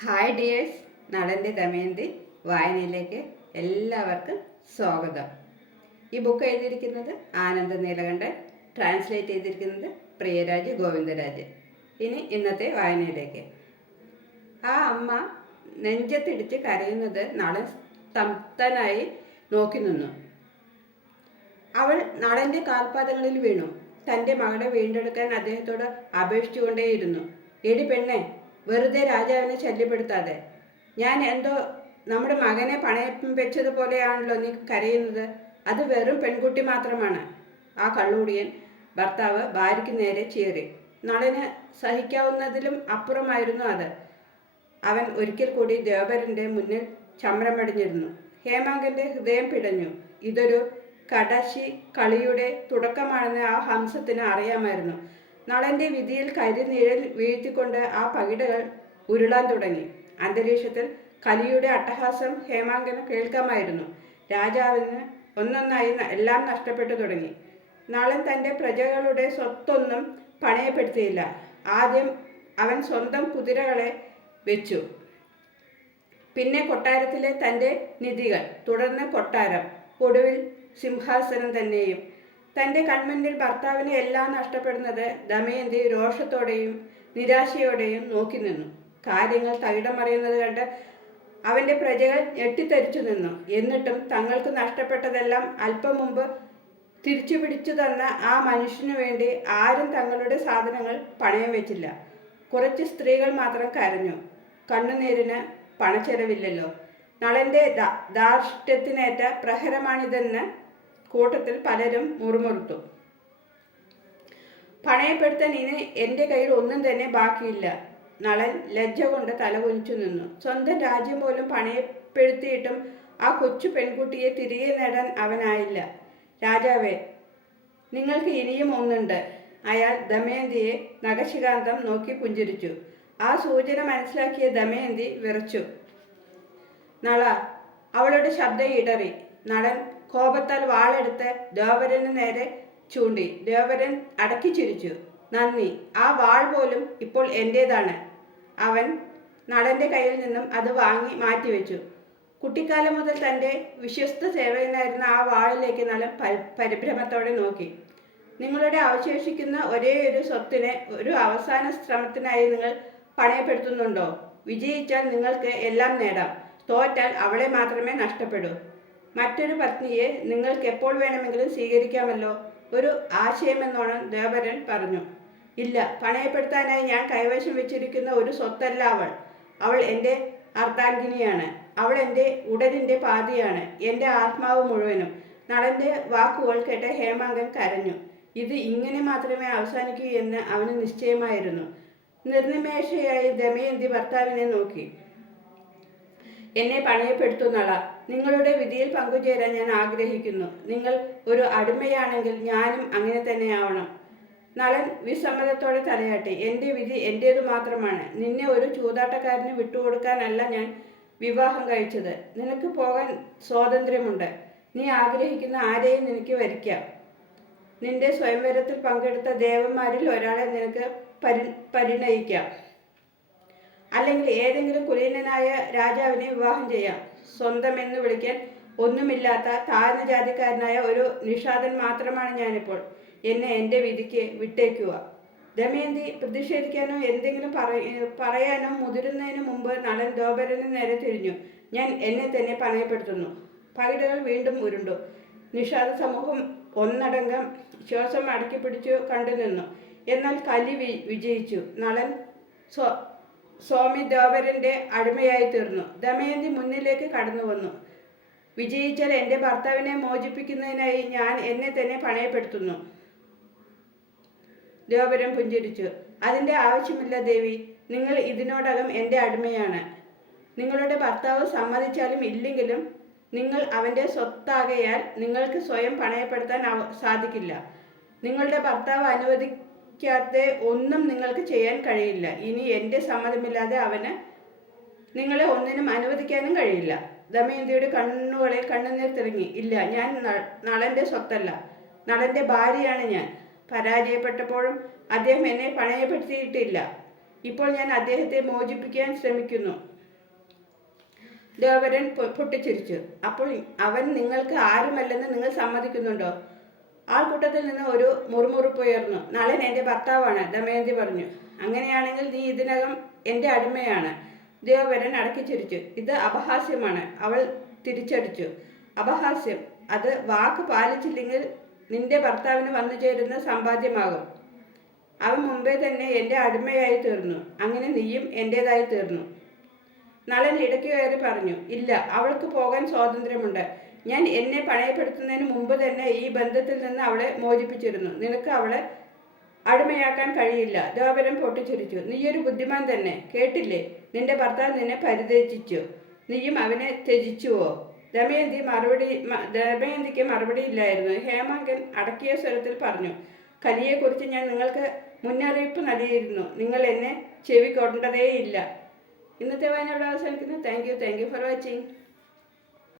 Hi dears നടന്റെ ദമയന്തി വായനയിലേക്ക് എല്ലാവർക്കും സ്വാഗതം. ഈ ബുക്ക് എഴുതിയിരിക്കുന്നത് ആനന്ദ നീലകണ്ഠൻ ട്രാൻസ്ലേറ്റ് ചെയ്തിരിക്കുന്നത് പ്രിയരാജ് ഗോവിന്ദരാജ്. ഇനി ഇന്നത്തെ വായനയിലേക്ക്. ആ അമ്മ നെഞ്ചത്തിടിച്ച് കരയുന്നത് നടൻ സ്തംപ്തനായി നോക്കി നിന്നു. അവൾ നടന്റെ കാൽപാദങ്ങളിൽ വീണു. തന്റെ മകളെ വീണ്ടെടുക്കാൻ അദ്ദേഹത്തോട് അപേക്ഷിച്ചുകൊണ്ടേയിരുന്നു. എടി പെണ്ണെ വെറുതെ രാജാവിനെ ശല്യപ്പെടുത്താതെ. ഞാൻ എന്തോ നമ്മുടെ മകനെ പണയം വെച്ചതുപോലെയാണല്ലോ നീ കരയുന്നത്. അത് വെറും പെൺകുട്ടി മാത്രമാണ്. ആ കള്ളുകൂടിയൻ ഭർത്താവ് ഭാര്യയ്ക്ക് നേരെ ചീറി. നളന് സഹിക്കാവുന്നതിലും അപ്പുറമായിരുന്നു അത്. അവൻ ഒരിക്കൽ കൂടി ദേവരന്റെ മുന്നിൽ ചമ്രമടിഞ്ഞിരുന്നു. ഹേമാങ്കന്റെ ഹൃദയം പിടഞ്ഞു. ഇതൊരു കടശി കളിയുടെ തുടക്കമാണെന്ന് ആ ഹംസത്തിന് അറിയാമായിരുന്നു. നളന്റെ വിധിയിൽ കരിനിഴൽ വീഴ്ത്തിക്കൊണ്ട് ആ പകിടകൾ ഉരുളാൻ തുടങ്ങി. അന്തരീക്ഷത്തിൽ കലിയുടെ അട്ടഹാസം ഹേമാങ്കന് കേൾക്കാമായിരുന്നു. രാജാവിന് ഒന്നൊന്നായി എല്ലാം നഷ്ടപ്പെട്ടു തുടങ്ങി. നളൻ തന്റെ പ്രജകളുടെ സ്വത്തൊന്നും പണയപ്പെടുത്തിയില്ല. ആദ്യം അവൻ സ്വന്തം കുതിരകളെ വെച്ചു. പിന്നെ കൊട്ടാരത്തിലെ തന്റെ നിധികൾ. തുടർന്ന് കൊട്ടാരം. ഒടുവിൽ സിംഹാസനം തന്നെയും. തന്റെ കൺമുന്നിൽ ഭർത്താവിനെ എല്ലാം നഷ്ടപ്പെടുന്നത് ദമയന്തി രോഷത്തോടെയും നിരാശയോടെയും നോക്കി നിന്നു. കാര്യങ്ങൾ തകിടമറിയുന്നത് കണ്ട് അവന്റെ പ്രജകൾ ഞെട്ടിത്തരിച്ചു നിന്നു. എന്നിട്ടും തങ്ങൾക്ക് നഷ്ടപ്പെട്ടതെല്ലാം അല്പം മുമ്പ് തിരിച്ചു പിടിച്ചു തന്ന ആ മനുഷ്യനു വേണ്ടി ആരും തങ്ങളുടെ സാധനങ്ങൾ പണയം വെച്ചില്ല. കുറച്ച് സ്ത്രീകൾ മാത്രം കരഞ്ഞു. കണ്ണുനീരിന് പണച്ചെലവില്ലല്ലോ. നളന്റെ ദാർഷ്ട്യത്തിനേറ്റ പ്രഹരമാണിതെന്ന് കൂട്ടത്തിൽ പലരും മുറുമുറുത്തു. പണയപ്പെടുത്താൻ ഇനി എന്റെ കയ്യിൽ ഒന്നും തന്നെ ബാക്കിയില്ല. നളൻ ലജ്ജ കൊണ്ട് തലകുനിച്ചു നിന്നു. സ്വന്തം രാജ്യം പോലും പണയപ്പെടുത്തിയിട്ടും ആ കൊച്ചു പെൺകുട്ടിയെ തിരികെ നേടാൻ അവനായില്ല. രാജാവേ നിങ്ങൾക്ക് ഇനിയും ഒന്നുണ്ട്. അയാൾ ദമയന്തിയെ നഖശികാന്തം നോക്കി പുഞ്ചിരിച്ചു. ആ സൂചന മനസ്സിലാക്കിയ ദമയന്തി വിറച്ചു. നള അവളുടെ ശബ്ദം ഇടറി. നടൻ കോപത്താൽ വാളെടുത്ത് ദേവരന് നേരെ ചൂണ്ടി. ദേവരൻ അടക്കി ചിരിച്ചു. നന്ദി. ആ വാൾ പോലും ഇപ്പോൾ എന്റേതാണ് അവൻ നടന്റെ കയ്യിൽ നിന്നും അത് വാങ്ങി മാറ്റിവെച്ചു. കുട്ടിക്കാലം മുതൽ തന്റെ വിശ്വസ്ത സേവകനായിരുന്ന ആ വാളിലേക്ക് നളൻ പരിഭ്രമത്തോടെ നോക്കി. നിങ്ങളുടെ അവശേഷിക്കുന്ന ഒരേ ഒരു സ്വത്തിനെ ഒരു അവസാന ശ്രമത്തിനായി നിങ്ങൾ പണയപ്പെടുത്തുന്നുണ്ടോ? വിജയിച്ചാൽ നിങ്ങൾക്ക് എല്ലാം നേടാം. തോറ്റാൽ അവളെ മാത്രമേ നഷ്ടപ്പെടൂ. മറ്റൊരു പത്നിയെ നിങ്ങൾക്ക് എപ്പോൾ വേണമെങ്കിലും സ്വീകരിക്കാമല്ലോ? ഒരു ആശയമെന്നോണം ദേവരൻ പറഞ്ഞു. ഇല്ല പണയപ്പെടുത്താനായി ഞാൻ കൈവശം വെച്ചിരിക്കുന്ന ഒരു സ്വത്തല്ല അവൾ. അവൾ എന്റെ അർദ്ധാംഗിനിയാണ് അവൾ എന്റെ ഉടലിന്റെ പാതിയാണ്. എന്റെ ആത്മാവ് മുഴുവനും. നടന്റെ വാക്കുകൾ കേട്ട ഹേമാങ്കൻ കരഞ്ഞു. ഇത് ഇങ്ങനെ മാത്രമേ അവസാനിക്കൂ എന്ന് അവന് നിശ്ചയമായിരുന്നു. നിർനിമേഷയായി ദമയന്തി ഭർത്താവിനെ നോക്കി. എന്നെ പണയപ്പെടുത്തുന്നള നിങ്ങളുടെ വിധിയിൽ പങ്കുചേരാൻ ഞാൻ ആഗ്രഹിക്കുന്നു. നിങ്ങൾ ഒരു അടിമയാണെങ്കിൽ ഞാനും അങ്ങനെ തന്നെയാവണം. നളൻ വിസമ്മതത്തോടെ തലയാട്ടി. എന്റെ വിധി എന്റേതു മാത്രമാണ്. നിന്നെ ഒരു ചൂതാട്ടക്കാരന് വിട്ടുകൊടുക്കാനല്ല ഞാൻ വിവാഹം കഴിച്ചത്. നിനക്ക് പോകാൻ സ്വാതന്ത്ര്യമുണ്ട്. നീ ആഗ്രഹിക്കുന്ന ആരെയും നിനക്ക് വരിക്കാം. നിന്റെ സ്വയംവരത്തിൽ പങ്കെടുത്ത ദേവന്മാരിൽ ഒരാളെ നിനക്ക് പരി പരിണയിക്കാം. അല്ലെങ്കിൽ ഏതെങ്കിലും കുലീനനായ രാജാവിനെ വിവാഹം ചെയ്യാം. സ്വന്തം എന്ന് വിളിക്കാൻ ഒന്നുമില്ലാത്ത താഴ്ന്ന ജാതിക്കാരനായ ഒരു നിഷാദൻ മാത്രമാണ് ഞാനിപ്പോൾ. എന്നെ എന്റെ വിധിക്ക് വിട്ടേക്കുക. ദമയന്തി പ്രതിഷേധിക്കാനോ എന്തെങ്കിലും പറയാനോ മുതിരുന്നതിന് മുമ്പ് നളൻ ദോപരന് നേരെ തിരിഞ്ഞു. ഞാൻ എന്നെ തന്നെ പണയപ്പെടുത്തുന്നു. പകിടകൾ വീണ്ടും ഉരുണ്ടു. നിഷാദ സമൂഹം ഒന്നടങ്കം ശ്വാസം അടക്കി പിടിച്ചു കണ്ടു നിന്നു എന്നാൽ കലി വിജയിച്ചു. നളൻ സ്വ സ്വാമി ദേവരന്റെ അടിമയായി തീർന്നു ദമയന്തി മുന്നിലേക്ക് കടന്നു വന്നു വിജയിച്ചാൽ എന്റെ ഭർത്താവിനെ മോചിപ്പിക്കുന്നതിനായി ഞാൻ എന്നെ തന്നെ പണയപ്പെടുത്തുന്നു. ദേവരൻ പുഞ്ചിരിച്ചു. അതിന്റെ ആവശ്യമില്ല ദേവി. നിങ്ങൾ ഇതിനോടകം എന്റെ അടിമയാണ്. നിങ്ങളുടെ ഭർത്താവ് സമ്മതിച്ചാലും ഇല്ലെങ്കിലും നിങ്ങൾ അവന്റെ സ്വത്താകയാൽ നിങ്ങൾക്ക് സ്വയം പണയപ്പെടുത്താൻ സാധിക്കില്ല. നിങ്ങളുടെ ഭർത്താവ് അനുവദിക്കാത്ത ഒന്നും നിങ്ങൾക്ക് ചെയ്യാൻ കഴിയില്ല. ഇനി എന്റെ സമ്മതമില്ലാതെ അവന് നിങ്ങളെ ഒന്നിനും അനുവദിക്കാനും കഴിയില്ല. ദമയന്തിയുടെ കണ്ണുകളെ കണ്ണുനീർ തിളങ്ങി. ഇല്ല ഞാൻ നളന്റെ സ്വത്തല്ല. നളന്റെ ഭാര്യയാണ് ഞാൻ. പരാജയപ്പെട്ടപ്പോഴും അദ്ദേഹം എന്നെ പണയപ്പെടുത്തിയിട്ടില്ല. ഇപ്പോൾ ഞാൻ അദ്ദേഹത്തെ മോചിപ്പിക്കാൻ ശ്രമിക്കുന്നു. ദേവരൻ പൊട്ടിച്ചിരിച്ചു. അപ്പോൾ അവൻ നിങ്ങൾക്ക് ആരുമല്ലെന്ന് നിങ്ങൾ സമ്മതിക്കുന്നുണ്ടോ? ആൾക്കൂട്ടത്തിൽ നിന്ന് ഒരു മുറുമുറുപ്പ് ഉയർന്നു നളൻ എന്റെ ഭർത്താവാണ് ദമയന്തി പറഞ്ഞു. അങ്ങനെയാണെങ്കിൽ നീ ഇതിനകം എന്റെ അടിമയാണ്. ദേവരൻ അടക്കി ചിരിച്ചു. ഇത് അപഹാസ്യമാണ് അവൾ തിരിച്ചടിച്ചു. അപഹാസ്യം? അത് വാക്ക് പാലിച്ചില്ലെങ്കിൽ നിന്റെ ഭർത്താവിന് വന്നു ചേരുന്ന സമ്പാദ്യമാകും. അവൻ മുമ്പേ തന്നെ എന്റെ അടിമയായി തീർന്നു. അങ്ങനെ നീയും എന്റേതായി തീർന്നു. നളൻ ഇടയ്ക്ക് കയറി പറഞ്ഞു. ഇല്ല അവൾക്ക് പോകാൻ സ്വാതന്ത്ര്യമുണ്ട്. ഞാൻ എന്നെ പണയപ്പെടുത്തുന്നതിന് മുമ്പ് തന്നെ ഈ ബന്ധത്തിൽ നിന്ന് അവളെ മോചിപ്പിച്ചിരുന്നു. നിനക്ക് അവളെ അടിമയാക്കാൻ കഴിയില്ല. ദേവരം പൊട്ടിച്ചിരിച്ചു. നീയൊരു ബുദ്ധിമാൻ തന്നെ. കേട്ടില്ലേ? നിന്റെ ഭർത്താവ് നിന്നെ പരിതേജിച്ചു നീയും അവനെ ത്യജിച്ചുവോ? ദമയന്തി മറുപടി ദമയന്തിക്ക് മറുപടി ഇല്ലായിരുന്നു. ഹേമാങ്കൻ അടക്കിയ സ്വരത്തിൽ പറഞ്ഞു കലിയെക്കുറിച്ച് ഞാൻ നിങ്ങൾക്ക് മുന്നറിയിപ്പ് നൽകിയിരുന്നു. നിങ്ങൾ എന്നെ ചെവി കൊണ്ടതേയില്ല. ഇന്നത്തെ വായന ഇവിടെ അവസാനിക്കുന്നു. Thank you thank you for watching